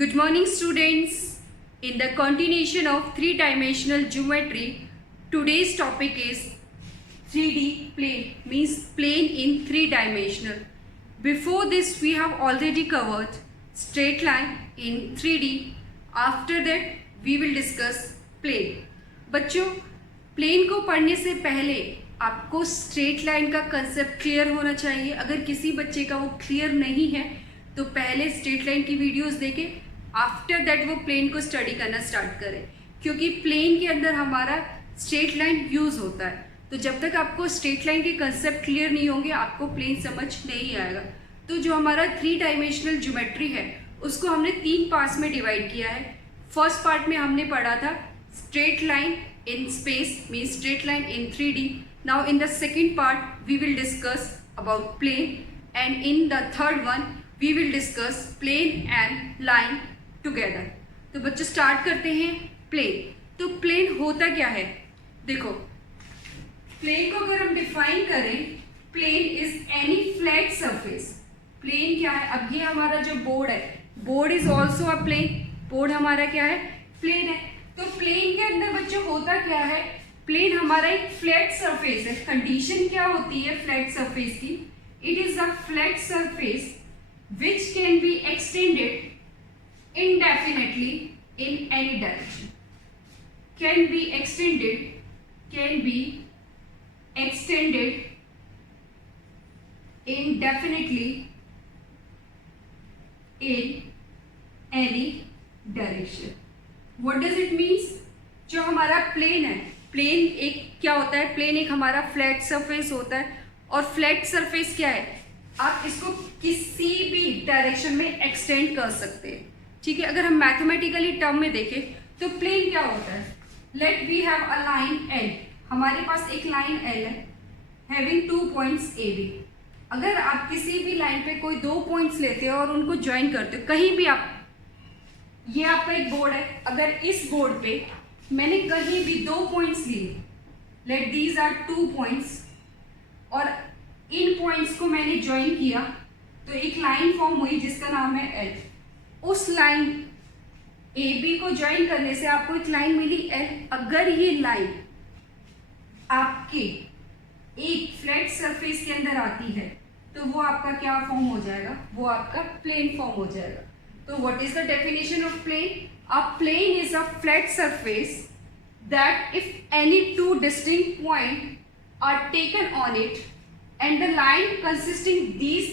Good morning students. In the continuation of three-dimensional geometry, today's topic is 3D plane, means plane in three-dimensional. Before this we have already covered straight line in 3D. After that we will discuss plane. बच्चों, plane को पढ़ने से पहले आपको straight line का concept clear होना चाहिए. अगर किसी बच्चे का वो क्लियर नहीं है तो पहले स्ट्रेट लाइन की वीडियोस देखें, आफ्टर दैट वो प्लेन को स्टडी करना स्टार्ट करें, क्योंकि प्लेन के अंदर हमारा स्ट्रेट लाइन यूज होता है. तो जब तक आपको स्ट्रेट लाइन के कंसेप्ट क्लियर नहीं होंगे आपको प्लेन समझ नहीं आएगा. तो जो हमारा थ्री डायमेंशनल ज्योमेट्री है उसको हमने 3 पार्ट्स में डिवाइड किया है. फर्स्ट पार्ट में हमने पढ़ा था straight line in space, means straight line in 3D. Now in the second part we will discuss about plane, and in the third one we will discuss plane and line together. तो बच्चों start करते हैं plane. तो plane होता क्या है? देखो, plane को अगर हम डिफाइन करें, plane is any flat surface. Plane क्या है? अब ये हमारा जो बोर्ड है, board is also a plane. Board हमारा क्या है? प्लेन है. तो प्लेन के अंदर बच्चों होता क्या है? प्लेन हमारा एक फ्लैट सरफेस है. कंडीशन क्या होती है फ्लैट सरफेस की? It is a flat surface which can be extended indefinitely in any direction. Can be extended indefinitely in any direction. What does it means? जो हमारा प्लेन है, प्लेन एक क्या होता है? प्लेन एक हमारा फ्लैट सरफेस होता है. और फ्लैट सरफेस क्या है? आप इसको किसी भी डायरेक्शन में एक्सटेंड कर सकते हैं. ठीक है, अगर हम मैथमेटिकली टर्म में देखें तो प्लेन क्या होता है? Let we have a line L. हमारे पास एक लाइन एल है हैविंग 2 पॉइंट्स ए बी. अगर आप किसी भी लाइन पे कोई 2 पॉइंट्स लेते हो और उनको ज्वाइन करते हो कहीं भी, आप, ये आपका एक बोर्ड है, अगर इस बोर्ड पे मैंने कहीं भी 2 पॉइंट्स लिए, लेट दीज आर 2 पॉइंट्स, और इन पॉइंट्स को मैंने ज्वाइन किया तो एक लाइन फॉर्म हुई जिसका नाम है एल. उस लाइन ए बी को ज्वाइन करने से आपको एक लाइन मिली एल. अगर ये लाइन आपके एक फ्लैट सरफेस के अंदर आती है तो वो आपका क्या फॉर्म हो जाएगा? वो आपका प्लेन फॉर्म हो जाएगा. तो what is the definition of plane? A plane is a flat surface that if any 2 distinct point are taken on it and the line consisting these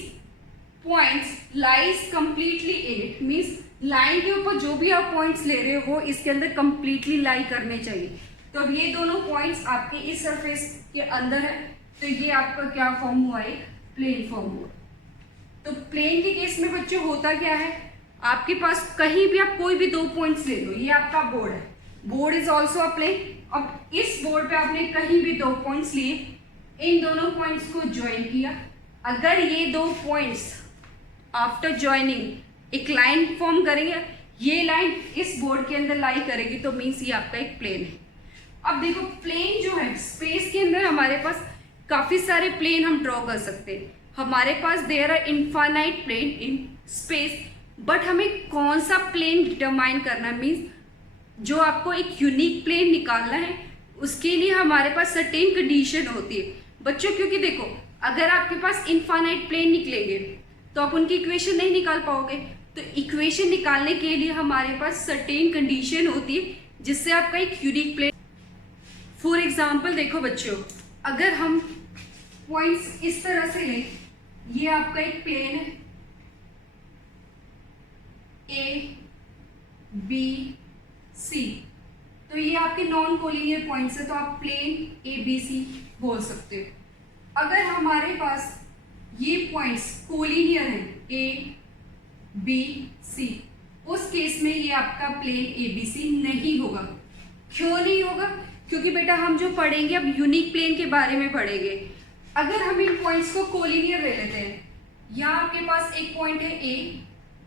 points lies completely in it. means line के ऊपर जो भी आप points ले रहे हो वो इसके अंदर completely लाई करने चाहिए. तो अब ये दोनों पॉइंट्स आपके इस सरफेस के अंदर है तो ये आपका क्या फॉर्म हुआ? एक प्लेन फॉर्म हुआ. तो प्लेन के केस में बच्चों होता क्या है? आपके पास कहीं भी आप कोई भी 2 पॉइंट्स ले लो, ये आपका बोर्ड है, board is also a plane. अब इस बोर्ड पे आपने कहीं भी 2 पॉइंट्स लिए, इन दोनों पॉइंट्स को ज्वाइन किया. अगर ये 2 पॉइंट्स आफ्टर ज्वाइनिंग एक लाइन फॉर्म करेंगे, ये लाइन इस बोर्ड के अंदर लाई करेगी, तो मीन्स ये आपका एक प्लेन है. अब देखो, प्लेन जो है स्पेस के अंदर हमारे पास काफी सारे प्लेन हम ड्रॉ कर सकते हैं. हमारे पास there are infinite plane in space, but हमें कौन सा प्लेन डिटरमाइन करना, मीन्स जो आपको एक यूनिक प्लेन निकालना है उसके लिए हमारे पास सर्टेन कंडीशन होती है बच्चों. क्योंकि देखो, अगर आपके पास इनफाइनाइट प्लेन निकलेंगे तो आप उनकी इक्वेशन नहीं निकाल पाओगे. तो इक्वेशन निकालने के लिए हमारे पास सर्टेन कंडीशन होती है जिससे आपका एक यूनिक प्लेन. फॉर एग्जांपल देखो बच्चों, अगर हम पॉइंट्स इस तरह से लें, ये आपका एक प्लेन है ए बी सी, तो ये आपके नॉन कोलिनियर पॉइंट्स है, तो आप प्लेन ए बी सी बोल सकते हो. अगर हमारे पास ये पॉइंट्स कोलिनियर हैं ए बी सी, उस केस में ये आपका प्लेन ए बी सी नहीं होगा. क्यों नहीं होगा? क्योंकि बेटा हम जो पढ़ेंगे अब यूनिक प्लेन के बारे में पढ़ेंगे. अगर हम इन पॉइंट्स को कोलिनियर ले लेते हैं, यहाँ आपके पास एक पॉइंट है ए,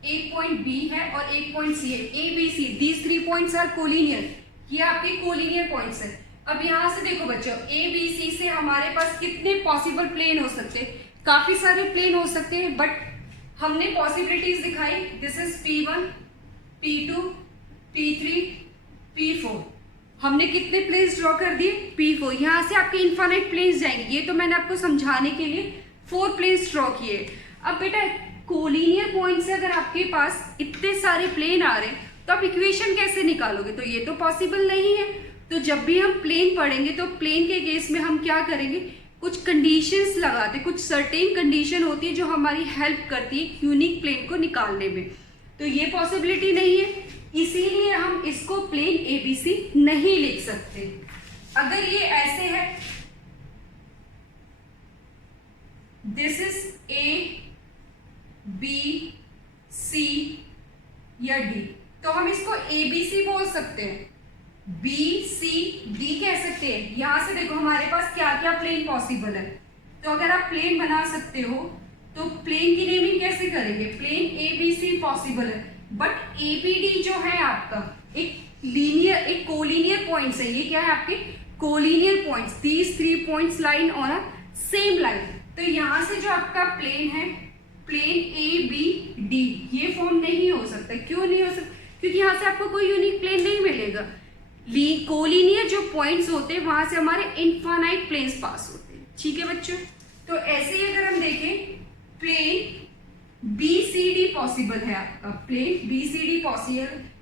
एक पॉइंट बी है और एक पॉइंट सी है. A B C, these 3 points are collinear. ये आपके कोलिनियर पॉइंट्स है. अब यहाँ से देखो बच्चों, ए बी सी से हमारे पास कितने पॉसिबल प्लेन हो सकते हैं? काफी सारे प्लेन हो सकते हैं, बट हमने पॉसिबिलिटीज दिखाई. This is P1, P2, P3, P4। हमने कितने प्लेन्स ड्रॉ कर दिए? P4। यहाँ से आपके इन्फाइनाइट प्लेन्स जाएंगे, ये तो मैंने आपको समझाने के लिए 4 प्लेन्स ड्रॉ किए। अब बेटा कोलिनियर पॉइंट से अगर आपके पास इतने सारे प्लेन आ रहे हैं तो आप इक्वेशन कैसे निकालोगे? तो ये तो पॉसिबल नहीं है। तो जब भी हम प्लेन पढ़ेंगे तो प्लेन के केस में हम क्या करेंगे, कुछ कंडीशंस लगाते, कुछ सर्टेन कंडीशन होती है जो हमारी हेल्प करती है यूनिक प्लेन को निकालने में। तो ये पॉसिबिलिटी नहीं है, इसीलिए हम इसको प्लेन ABC नहीं लिख सकते। अगर ये ऐसे है, this is A, B, C या D, तो हम इसको ABC बोल सकते हैं, B, C, D कह सकते हैं। यहां से देखो हमारे पास क्या क्या प्लेन पॉसिबल है। तो अगर आप प्लेन बना सकते हो तो प्लेन की नेमिंग कैसे करेंगे? प्लेन ABC पॉसिबल है, बट ABD जो है आपका एक लीनियर, एक कोलिनियर पॉइंट्स है। ये क्या है आपके collinear points, these 3 points line on a same line. तो यहां से जो आपका प्लेन है, प्लेन ABD, ये फॉर्म नहीं हो सकता। क्यों नहीं हो सकता? क्योंकि यहां से आपको कोई यूनिक प्लेन नहीं मिलेगा। कोलिनियर जो पॉइंट्स होते हैं वहां से हमारे इनफाइनाइट प्लेन्स पास होते हैं। ठीक है बच्चों, तो ऐसे ही अगर हम देखें प्लेन BCD पॉसिबल है, आपका प्लेन BCD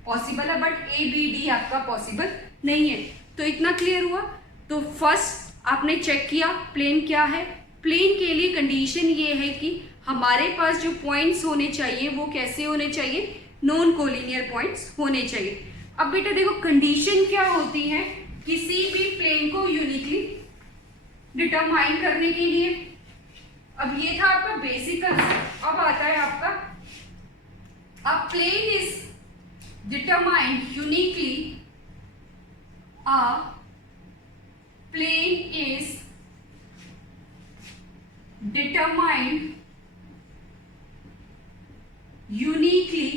पॉसिबल है, बट ABD आपका पॉसिबल नहीं है। तो इतना क्लियर हुआ। तो फर्स्ट आपने चेक किया प्लेन क्या है। प्लेन के लिए कंडीशन ये है कि हमारे पास जो पॉइंट्स होने चाहिए वो कैसे होने चाहिए? नॉन कोलिनियर पॉइंट्स होने चाहिए। अब बेटा देखो कंडीशन क्या होती है किसी भी प्लेन को यूनिकली डिटरमाइन करने के लिए। अब ये था आपका बेसिक कंसेप्ट। अब आता है आपका, a plane is determined uniquely, a plane is determined uniquely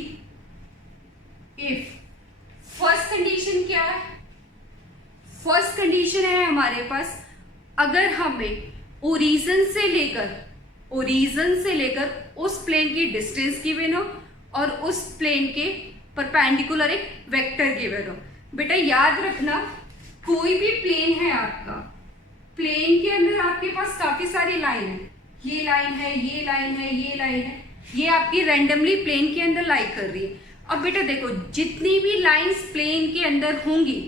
if, first condition क्या है? फर्स्ट कंडीशन है हमारे पास, अगर हमें ओरिजिन से लेकर उस प्लेन की डिस्टेंस गिवन हो और उस प्लेन के परपेंडिकुलर एक वेक्टर गिवन हो। बेटा याद रखना, कोई भी प्लेन है आपका, प्लेन के अंदर आपके पास काफी सारी लाइन है, ये लाइन है, ये लाइन है, ये लाइन है, ये आपकी रैंडमली प्लेन के अंदर लाई कर रही है। अब बेटा देखो जितनी भी लाइंस प्लेन के अंदर होंगी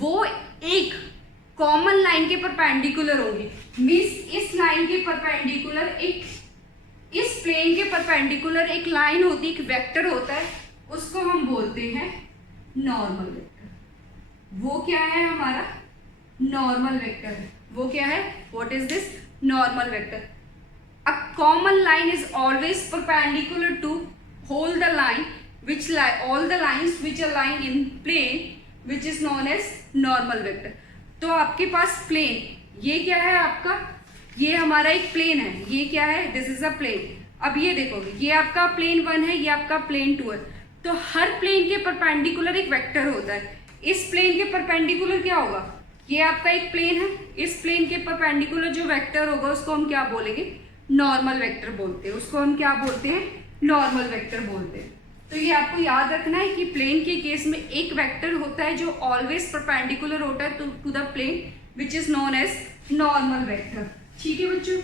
वो एक कॉमन लाइन के परपेंडिकुलर होगी। मींस इस लाइन के परपेंडिकुलर एक, इस प्लेन के परपेंडिकुलर एक लाइन होती है, एक वेक्टर होता है, उसको हम बोलते हैं नॉर्मल वेक्टर। वो क्या है हमारा? नॉर्मल वेक्टर है। वो क्या है? What is this? Normal vector. A common line is always perpendicular to whole the line which all the lines which are lying in plane which is known as normal vector। तो आपके पास plane, ये क्या है आपका? ये हमारा एक plane है, ये क्या है? This is a plane. अब ये देखो, ये आपका प्लेन 1 है, ये आपका प्लेन 2 है। तो हर प्लेन के परपेंडिकुलर एक वेक्टर होता है। इस प्लेन के परपेंडिकुलर क्या होगा? ये आपका एक प्लेन है, इस प्लेन के परपेंडिकुलर जो वेक्टर होगा उसको हम क्या बोलेंगे? नॉर्मल वेक्टर बोलते हैं। उसको हम क्या बोलते हैं? नॉर्मल वेक्टर बोलते हैं। तो ये आपको याद रखना है कि प्लेन के केस में एक वेक्टर होता है जो ऑलवेज परपेंडिकुलर होता है to the plane which is known as normal vector. ठीक है बच्चों,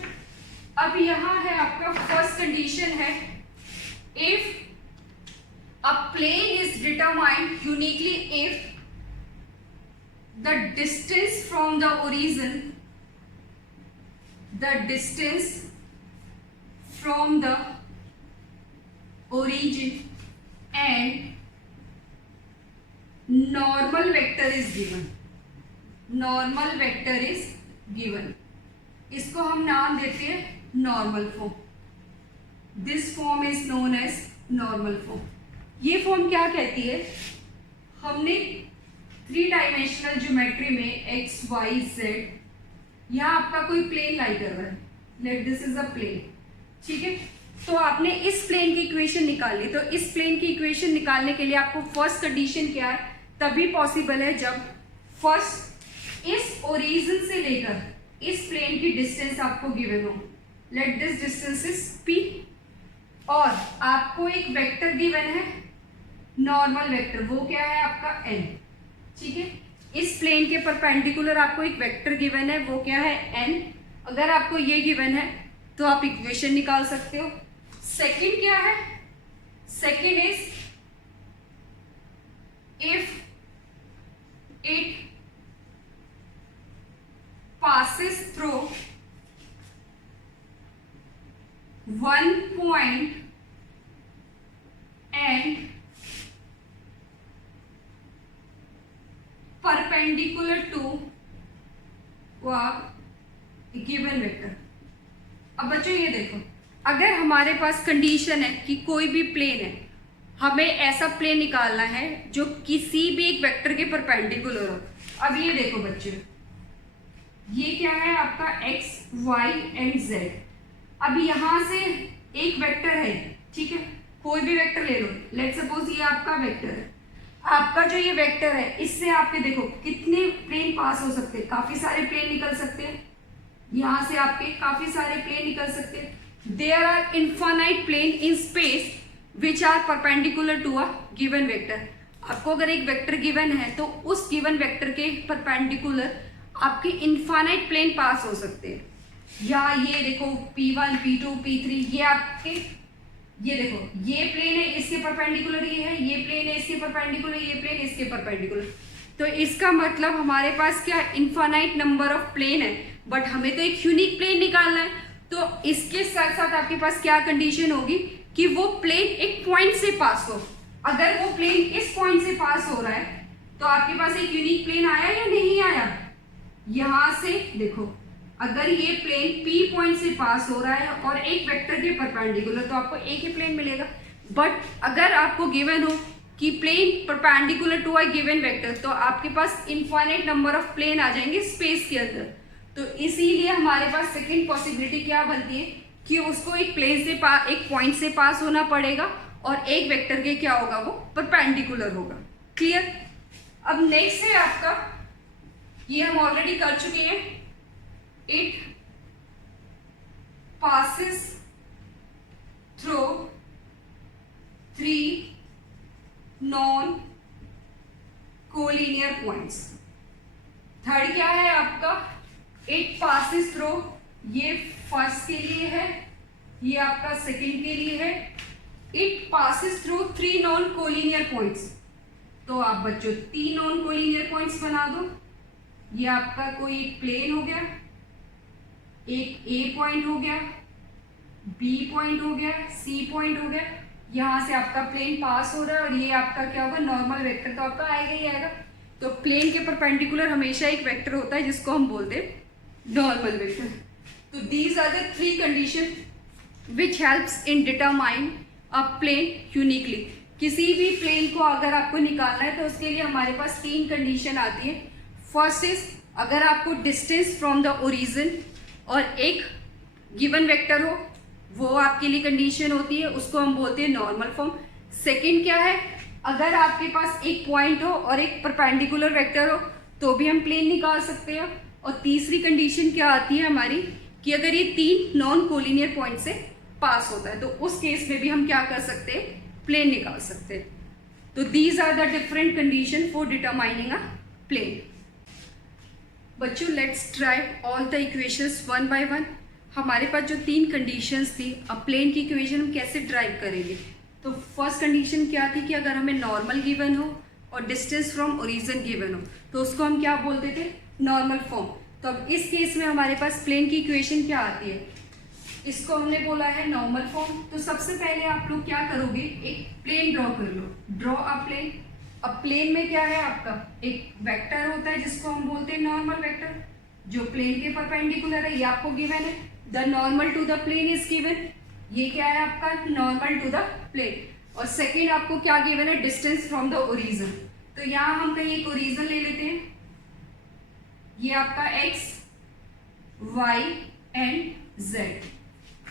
अब यहाँ है आपका फर्स्ट कंडीशन है, if a plane is determined uniquely if the distance from the origin, the distance from the origin and normal vector is given, normal vector is given, इसको हम नाम देते हैं normal form. This form is known as normal form. ये form क्या कहती है? हमने 3 डायमेंशनल ज्योमेट्री में एक्स वाई जेड, यहाँ आपका कोई प्लेन लाई कर रहा है, let this is a plane. ठीक है, तो आपने इस प्लेन की इक्वेशन निकाल ली। तो इस प्लेन की इक्वेशन निकालने के लिए आपको फर्स्ट कंडीशन क्या है? तभी पॉसिबल है जब फर्स्ट इस ओरिजिन से लेकर इस प्लेन की डिस्टेंस आपको गिवन हो, let this distance is p, और आपको एक वेक्टर गिवन है नॉर्मल वेक्टर, वो क्या है आपका n, ठीक है। इस प्लेन के परपेंडिकुलर आपको एक वेक्टर गिवन है, वो क्या है n। अगर आपको ये गिवन है तो आप इक्वेशन निकाल सकते हो। सेकंड क्या है, second is if it passes through one point and perpendicular to a given vector। अब बच्चों ये देखो, अगर हमारे पास कंडीशन है कि कोई भी प्लेन है, हमें ऐसा प्लेन निकालना है जो किसी भी एक वेक्टर के परपेंडिकुलर हो। अब ये देखो बच्चों, ये क्या है आपका x, y एंड z। अब यहां से एक वेक्टर है, ठीक है, कोई भी वेक्टर ले लो, लेट सपोज ये आपका वेक्टर है। आपका जो ये वेक्टर है, इससे आपके देखो कितने प्लेन पास हो सकते हैं, काफी सारे प्लेन निकल सकते हैं। यहां से आपके काफी सारे प्लेन निकल सकते हैं। There are infinite plane in space which are perpendicular to a given vector. आपको अगर एक वेक्टर गिवन है तो उस गिवन वेक्टर के परपेंडिकुलर आपके इनफाइनाइट प्लेन पास हो सकते हैं। या ये देखो P1, P2, P3, ये आपके, ये देखो ये प्लेन है, इसके परपेंडिकुलर ये है, ये प्लेन है इसके परपेंडिकुलर, ये प्लेन इसके परपेंडिकुलर। तो इसका मतलब हमारे पास क्या इनफाइनाइट नंबर ऑफ प्लेन है, बट हमें तो एक यूनिक प्लेन निकालना है। तो इसके साथ साथ आपके पास क्या कंडीशन होगी कि वो प्लेन एक पॉइंट से पास हो। अगर वो प्लेन इस पॉइंट से पास हो रहा है तो आपके पास एक यूनिक प्लेन आया या नहीं आया। यहां से देखो, अगर ये प्लेन P पॉइंट से पास हो रहा है और एक वेक्टर के परपेंडिकुलर, तो आपको एक ही प्लेन मिलेगा। बट अगर आपको गिवन हो कि plane perpendicular to a given vector, तो आपके पास इनफाइनाइट नंबर ऑफ प्लेन आ जाएंगे स्पेस के अंदर। तो इसीलिए हमारे पास सेकेंड पॉसिबिलिटी क्या बनती है कि उसको एक प्लेन से एक पॉइंट से पास होना पड़ेगा और एक वेक्टर के क्या होगा, वो परपेंडिकुलर होगा। क्लियर। अब नेक्स्ट है आपका, ये हम ऑलरेडी कर चुके हैं, it passes through 3 non-collinear points। Third क्या है आपका, इट passes through, ये फर्स्ट के लिए है, ये आपका सेकंड के लिए है। It passes through 3 non-collinear points। तो आप बच्चों 3 non-collinear points बना दो। ये आपका कोई एक प्लेन हो गया, एक A पॉइंट हो गया, B पॉइंट हो गया, C पॉइंट हो गया। यहाँ से आपका प्लेन पास हो रहा है और ये आपका क्या होगा, नॉर्मल वेक्टर तो आपका आएगा ही आएगा। तो प्लेन के परपेंडिकुलर हमेशा एक वेक्टर होता है जिसको हम बोलते हैं नॉर्मल वेक्टर। तो these are the 3 condition which helps in determine a plane uniquely. किसी भी प्लेन को अगर आपको निकालना है तो उसके लिए हमारे पास 3 कंडीशन आती है। फर्स्ट इज, अगर आपको डिस्टेंस फ्रॉम द ओरिजिन और एक गिवन वेक्टर हो, वो आपके लिए कंडीशन होती है, उसको हम बोलते हैं नॉर्मल फॉर्म। सेकंड क्या है, अगर आपके पास एक पॉइंट हो और एक परपेंडिकुलर वेक्टर हो तो भी हम प्लेन निकाल सकते हैं। और तीसरी कंडीशन क्या आती है हमारी कि अगर ये 3 नॉन कोलिनियर पॉइंट से पास होता है तो उस केस में भी हम क्या कर सकते हैं, प्लेन निकाल सकते हैं। तो these are the different condition for determining a plane. बच्चों let's derive all the equations one by one. हमारे पास जो 3 कंडीशंस थी, अब प्लेन की इक्वेशन हम कैसे ड्राइव करेंगे। तो फर्स्ट कंडीशन क्या थी कि अगर हमें नॉर्मल गिवन हो और डिस्टेंस फ्रॉम ओरिजिन गिवन हो तो उसको हम क्या बोलते थे, नॉर्मल फॉर्म। तो अब इस केस में हमारे पास प्लेन की इक्वेशन क्या आती है, इसको हमने बोला है नॉर्मल फॉर्म। तो सबसे पहले आप लोग क्या करोगे, एक प्लेन ड्रॉ कर लो, ड्रॉ अ प्लेन। अब प्लेन में क्या है आपका, एक वेक्टर होता है जिसको हम बोलते हैं नॉर्मल वेक्टर, जो प्लेन के परपेंडिकुलर है, ये आपको गिवन है। The normal to the plane is given, ये क्या है आपका, नॉर्मल टू द प्लेन। और सेकेंड आपको क्या गिवन है, डिस्टेंस फ्रॉम द ओरिजिन। तो यहाँ हम कहीं एक ओरिजिन ले लेते हैं, ये आपका x, y एंड z।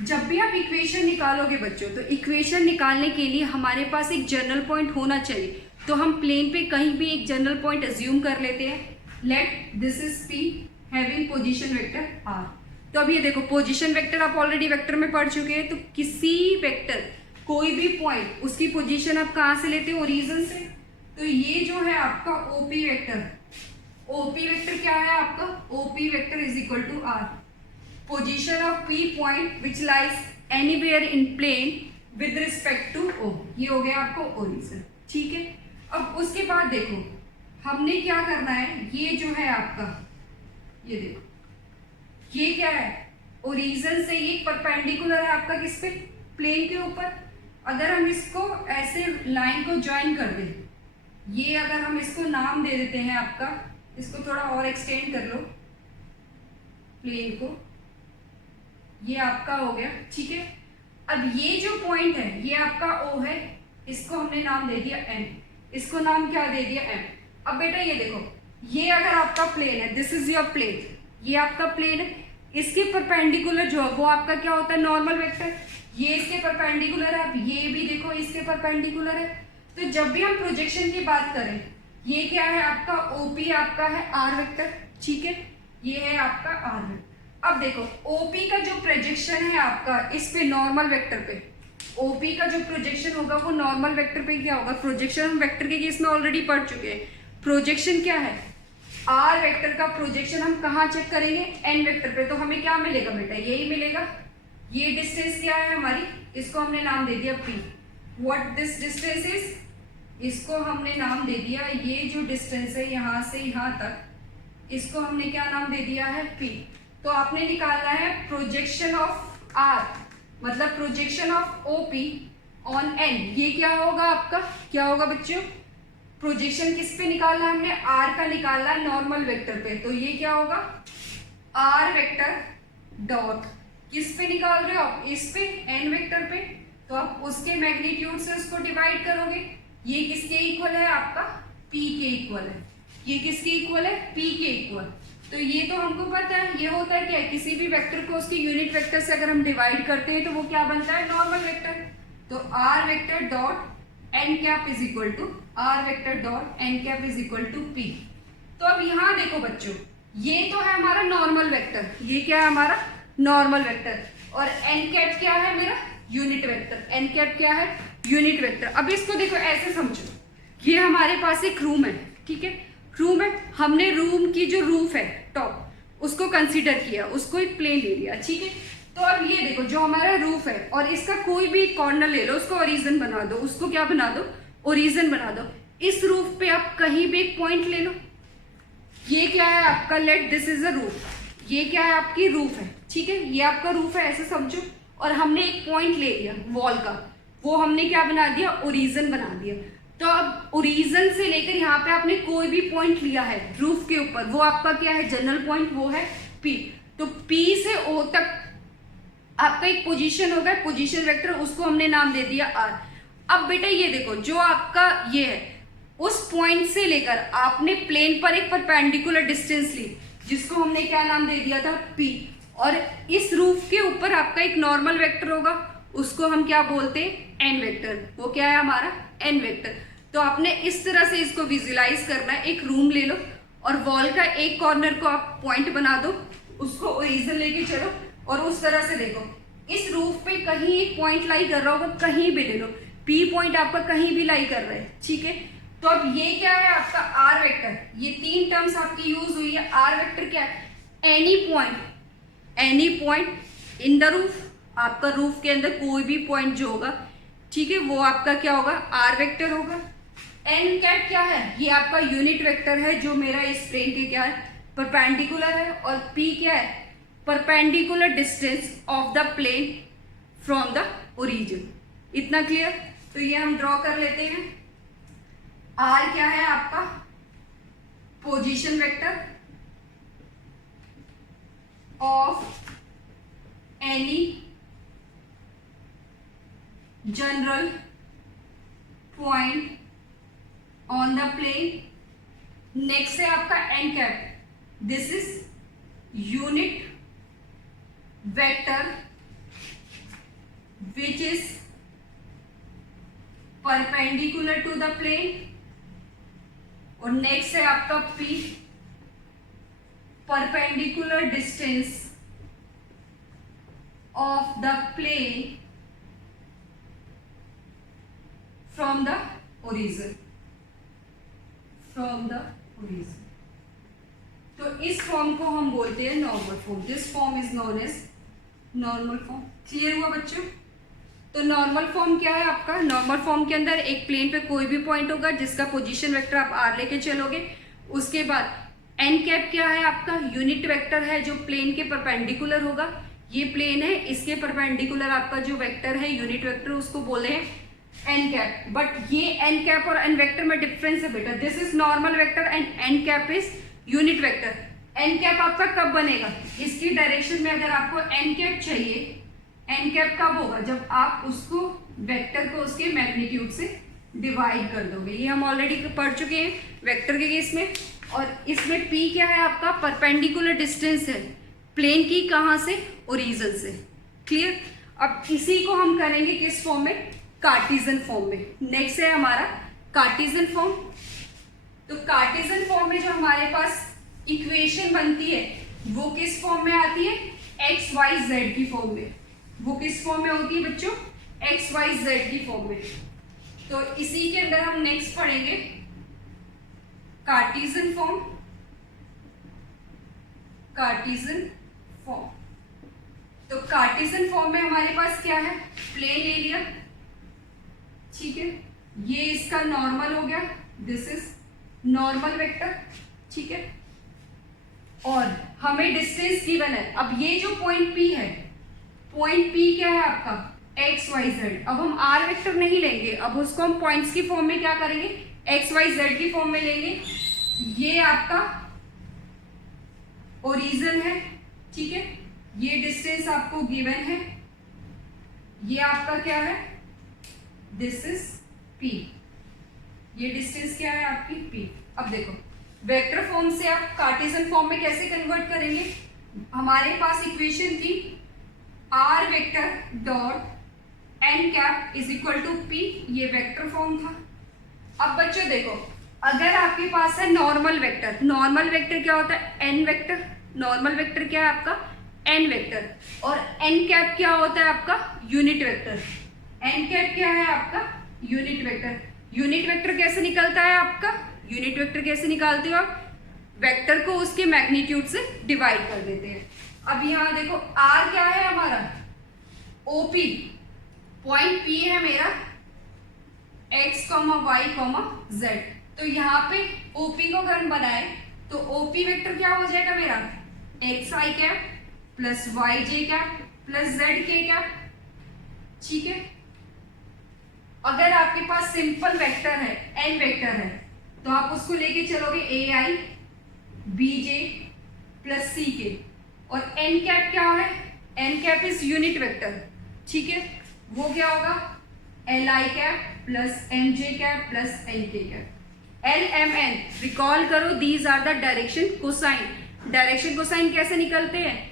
जब भी आप इक्वेशन निकालोगे बच्चों, तो इक्वेशन निकालने के लिए हमारे पास एक जनरल पॉइंट होना चाहिए। तो हम प्लेन पे कहीं भी एक जनरल पॉइंट अज्यूम कर लेते हैं। Late this is P having position vector R। तो अब ये देखो, पोजीशन वेक्टर आप ऑलरेडी वेक्टर में पढ़ चुके हैं। तो किसी वेक्टर कोई भी पॉइंट उसकी पोजीशन आप कहाँ से लेते हो, ओरिजिन से। तो ये जो है आपका ओपी वेक्टर, ओपी वेक्टर क्या है आपका, OP vector is equal to R, position of P point which lies anywhere in plane with respect to O. ये हो गया आपको ओरिजिन, ठीक है। अब उसके बाद देखो हमने क्या करना है, ये जो है आपका, ये देखो ये क्या है, ओरिजिन से ये परपेंडिकुलर है आपका किस पे, प्लेन के ऊपर। अगर हम इसको ऐसे लाइन को ज्वाइन कर दें, ये अगर हम इसको नाम दे देते हैं आपका, इसको थोड़ा और एक्सटेंड कर लो प्लेन को, ये आपका हो गया, ठीक है। अब ये जो पॉइंट है ये आपका ओ है, इसको हमने नाम दे दिया एम, इसको नाम क्या दे दिया एम। अब बेटा ये देखो, ये अगर आपका प्लेन है, दिस इज योर प्लेन, ये आपका प्लेन है, इसके परपेंडिकुलर जो है वो आपका क्या होता है, नॉर्मल वेक्टर। ये इसके परपेंडिकुलर है, अब ये भी देखो इसके परपेंडिकुलर है। तो जब भी हम प्रोजेक्शन की बात करें, ये क्या है आपका ओपी, आपका है आर वेक्टर, ठीक है, ये है आपका आर वेक्टर। अब देखो ओपी का जो प्रोजेक्शन है आपका इस पे नॉर्मल वेक्टर पे, ओपी का जो प्रोजेक्शन होगा वो नॉर्मल वेक्टर पे क्या होगा, प्रोजेक्शन हम वेक्टर के केस में ऑलरेडी पढ़ चुके हैं। प्रोजेक्शन क्या है, आर वेक्टर का प्रोजेक्शन हम कहाँ चेक करेंगे, एन वेक्टर पे। तो हमें क्या मिलेगा बेटा, यही मिलेगा। ये डिस्टेंस क्या है हमारी, इसको हमने नाम दे दिया P. What this distance is, इसको हमने नाम दे दिया, ये जो डिस्टेंस है यहाँ से यहाँ तक, इसको हमने क्या नाम दे दिया है, पी। तो आपने निकालना है प्रोजेक्शन ऑफ आर, मतलब projection of OP on an. ये क्या होगा आपका, क्या होगा बच्चों, प्रोजेक्शन किस पे निकालना है हमने, आर का निकालना है नॉर्मल वेक्टर पे। तो ये क्या होगा, आर वेक्टर डॉट किस पे निकाल रहे हो आप, इस पे एन वेक्टर पे। तो आप उसके मैग्नीट्यूड से उसको डिवाइड करोगे। ये किसके इक्वल है आपका, पी के इक्वल है। ये किसके इक्वल है, पी के इक्वल। तो ये तो हमको पता है, ये होता है क्या, किसी भी वेक्टर को उसके यूनिट वेक्टर से अगर हम डिवाइड करते हैं तो वो क्या बनता है, नॉर्मल वेक्टर। तो R vector dot N cap is equal to, R vector dot N cap is equal to P. तो अब यहाँ देखो बच्चों, ये तो है हमारा नॉर्मल वेक्टर, ये क्या है हमारा नॉर्मल वेक्टर, और एन कैप क्या है मेरा, यूनिट वेक्टर। एन कैप क्या है, यूनिट वेक्टर। अब इसको देखो ऐसे समझो, ये हमारे पास एक रूम है, ठीक है, रूम है, हमने रूम की जो रूफ है टॉप, उसको कंसीडर किया, उसको एक प्लेन ले लिया, ठीक है। तो अब ये देखो जो हमारा रूफ है और इसका कोई भी कॉर्नर ले लो, उसको ओरिजिन बना दो, उसको क्या बना दो, ओरिजिन बना दो। इस रूफ पे आप कहीं भी एक पॉइंट ले लो, ये क्या है आपका, late this is a roof, ये क्या है आपकी रूफ है, ठीक है, ये आपका रूफ है ऐसे समझो। और हमने एक पॉइंट ले लिया वॉल का, वो हमने क्या बना दिया, ओरिजिन बना दिया। तो अब ओरिजिन से लेकर यहाँ पे आपने कोई भी पॉइंट लिया है रूफ के ऊपर, वो आपका क्या है, जनरल पॉइंट, वो है पी। तो पी से ओ तक आपका एक पोजीशन होगा, पोजीशन वेक्टर, उसको हमने नाम दे दिया आर। अब बेटा ये देखो जो आपका ये है, उस पॉइंट से लेकर आपने प्लेन पर एक परपेंडिकुलर डिस्टेंस ली, जिसको हमने क्या नाम दे दिया था, पी। और इस रूफ के ऊपर आपका एक नॉर्मल वेक्टर होगा, उसको हम क्या बोलते हैं, एन वेक्टर। वो क्या है हमारा, एन वेक्टर। तो आपने इस तरह से इसको विजुलाइज करना है, एक रूम ले लो और वॉल का एक कॉर्नर को आप पॉइंट बना दो, उसको ओरिजिन लेके चलो और उस तरह से देखो, इस रूफ पे कहीं एक पॉइंट लाई कर रहा होगा, कहीं भी ले लो, पी पॉइंट आपका कहीं भी लाई कर रहा है, ठीक है। तो अब ये क्या है आपका आर वेक्टर, ये तीन टर्म्स आपकी यूज हुई है। आर वेक्टर क्या है, any point in the roof, आपका रूफ के अंदर कोई भी पॉइंट जो होगा, ठीक है, वो आपका क्या होगा, आर वेक्टर होगा। एन कैप क्या है, ये आपका यूनिट वेक्टर है जो मेरा इस प्लेन के क्या है, परपेंडिकुलर है। और पी क्या है, perpendicular distance of the plane from the origin. इतना क्लियर। तो ये हम ड्रॉ कर लेते हैं। आर क्या है आपका, position vector of any general point on the plane. Next है आपका N cap, this is unit vector which is perpendicular to the plane. और नेक्स्ट है आपका P, perpendicular distance of the plane from the origin, from the origin. तो इस form को हम बोलते हैं normal form. This form is known as normal form. Clear हुआ बच्चों? तो नॉर्मल फॉर्म क्या है आपका? नॉर्मल फॉर्म के अंदर एक प्लेन पे कोई भी पॉइंट होगा जिसका पोजीशन वेक्टर आप आर लेके चलोगे। उसके बाद एन कैप क्या है आपका? यूनिट वेक्टर है जो प्लेन के परपेंडिकुलर होगा। ये प्लेन है, इसके परपेंडिकुलर आपका जो वेक्टर है यूनिट वेक्टर, उसको बोले हैं एन कैप। बट ये एन कैप और एन वेक्टर में डिफरेंस है बेटा। This is normal vector and N cap is unit vector. N cap आपका कब बनेगा? इसकी डायरेक्शन में अगर आपको एन कैप चाहिए, एन कैप कब होगा? जब आप उसको वेक्टर को उसके मैग्नीट्यूड से डिवाइड कर दोगे। ये हम ऑलरेडी पढ़ चुके हैं वेक्टर के केस में। और इसमें पी क्या है आपका? परपेंडिकुलर डिस्टेंस है प्लेन की, कहाँ से? ओरिजिन से। क्लियर? अब इसी को हम करेंगे किस फॉर्म में? कार्टेशियन फॉर्म में। नेक्स्ट है हमारा कार्टेशियन फॉर्म। तो कार्टेशियन फॉर्म में जो हमारे पास इक्वेशन बनती है वो किस फॉर्म में आती है? एक्स वाई जेड की फॉर्म में। वो किस फॉर्म में होती है बच्चों? एक्स वाई जेड की फॉर्म में। तो इसी के अंदर हम नेक्स्ट पढ़ेंगे कार्टेशियन फॉर्म। Cartesian form. तो कार्टेशियन फॉर्म में हमारे पास क्या है? प्लेन ले लिया, ठीक है, ये इसका नॉर्मल हो गया, दिस इज नॉर्मल वेक्टर, ठीक है, और हमें डिस्टेंस गिवन है। अब ये जो पॉइंट P है, पॉइंट P क्या है आपका? X Y Z. अब हम आर वेक्टर नहीं लेंगे, अब उसको हम पॉइंट्स की फॉर्म में क्या करेंगे? एक्स वाई जेड की फॉर्म में लेंगे। ये आपका ओरिजिन है, ठीक है, ये डिस्टेंस आपको गिवन है, ये आपका क्या है? This is P। ये डिस्टेंस क्या है आपकी? P। अब देखो वेक्टर फॉर्म से आप कार्टेशियन फॉर्म में कैसे कन्वर्ट करेंगे? हमारे पास इक्वेशन थी R vector dot N cap is equal to P, ये वेक्टर फॉर्म था। अब बच्चों देखो, अगर आपके पास है नॉर्मल वेक्टर, नॉर्मल वेक्टर क्या होता है? N vector. नॉर्मल वेक्टर क्या है आपका? N vector. और एन कैप क्या होता है आपका? Unit vector. एन कैप क्या है आपका? Unit vector. यूनिट वेक्टर कैसे निकलता है आपका? यूनिट वेक्टर कैसे निकालते हो आप? वेक्टर को उसके मैग्नीट्यूड से डिवाइड कर देते हैं। अब यहाँ देखो आर क्या है हमारा? ओपी। पॉइंट P है मेरा x, y, z। तो यहाँ पे OP को अगर हम बनाए तो OP वेक्टर क्या हो जाएगा मेरा? X i cap plus y j cap plus z k cap, ठीक है। अगर आपके पास सिंपल वेक्टर है, n वेक्टर है, तो आप उसको लेके चलोगे ए आई बी जे प्लस सी के। और n कैप क्या है? n cap is unit vector, ठीक है, वो क्या होगा? L i cap plus m j cap plus n k cap. L M n recall करो, these are the direction cosine. Direction cosine कैसे निकलते हैं?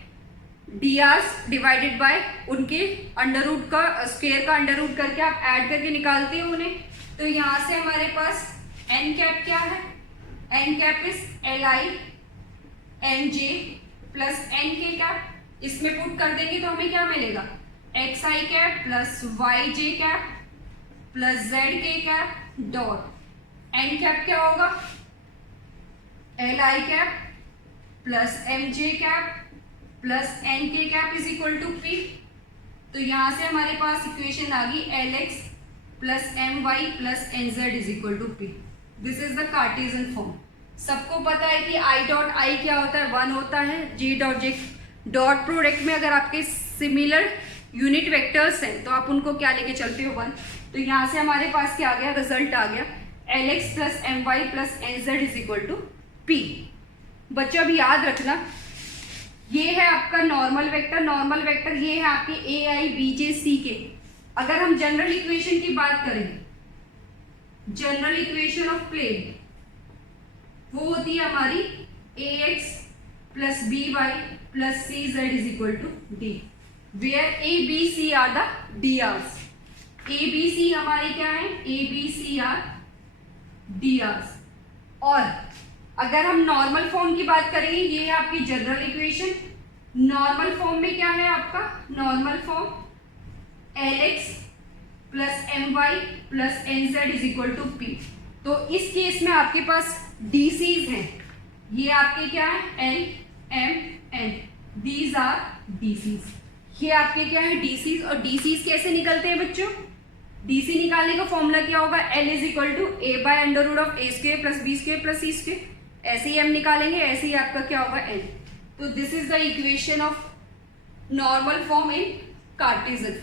डी आर्स डिवाइडेड बाय उनके अंडर रूट का स्क्वायर का अंडर रूट करके आप add करके निकालते हो उन्हें। तो यहाँ से हमारे पास एन कैप क्या है? N cap is l i m j plus n k cap. इसमें पुट कर देंगे तो हमें क्या मिलेगा? X i cap plus y j cap plus z k cap dot N cap क्या होगा? L i cap plus m j cap plus n k cap is equal to P। तो यहां से हमारे पास इक्वेशन आ गई l x plus M Y plus N Z is equal to P। This is the Cartesian form. सबको पता है कि आई डॉट आई क्या होता है? 1 होता है। J dot J dot product में अगर आपके सिमिलर यूनिट वेक्टर्स हैं तो आप उनको क्या लेके चलते हो? 1। तो यहाँ से हमारे पास क्या आ गया? रिजल्ट आ गया L x plus M Y plus N Z is equal to P। बच्चों अब याद रखना, ये है आपका नॉर्मल वेक्टर। नॉर्मल वेक्टर ये है आपके ए आई बी जे सी के। अगर हम जनरल इक्वेशन की बात करें, जनरल इक्वेशन ऑफ प्लेन वो होती है हमारी a x plus b y plus c z is equal to d, where a B c are the d r's. A B c हमारी क्या है? A B c are d r's. और अगर हम नॉर्मल फॉर्म की बात करेंगे, ये है आपकी जनरल इक्वेशन। नॉर्मल फॉर्म में क्या है आपका? Normal form L x plus M Y plus N Z is equal to P. तो इस केस में आपके पास डीसीज हैं, ये आपके क्या है L M N, these are DCs. ये आपके क्या है डीसीज। और डीसीज कैसे निकलते हैं बच्चों? डीसी निकालने का फॉर्मूला क्या होगा? L is equal to A by under root of A square plus B square plus C square. ऐसे ही हम निकालेंगे, ऐसे ही आपका क्या होगा एन। तो this is the equation of normal form in Cartesian.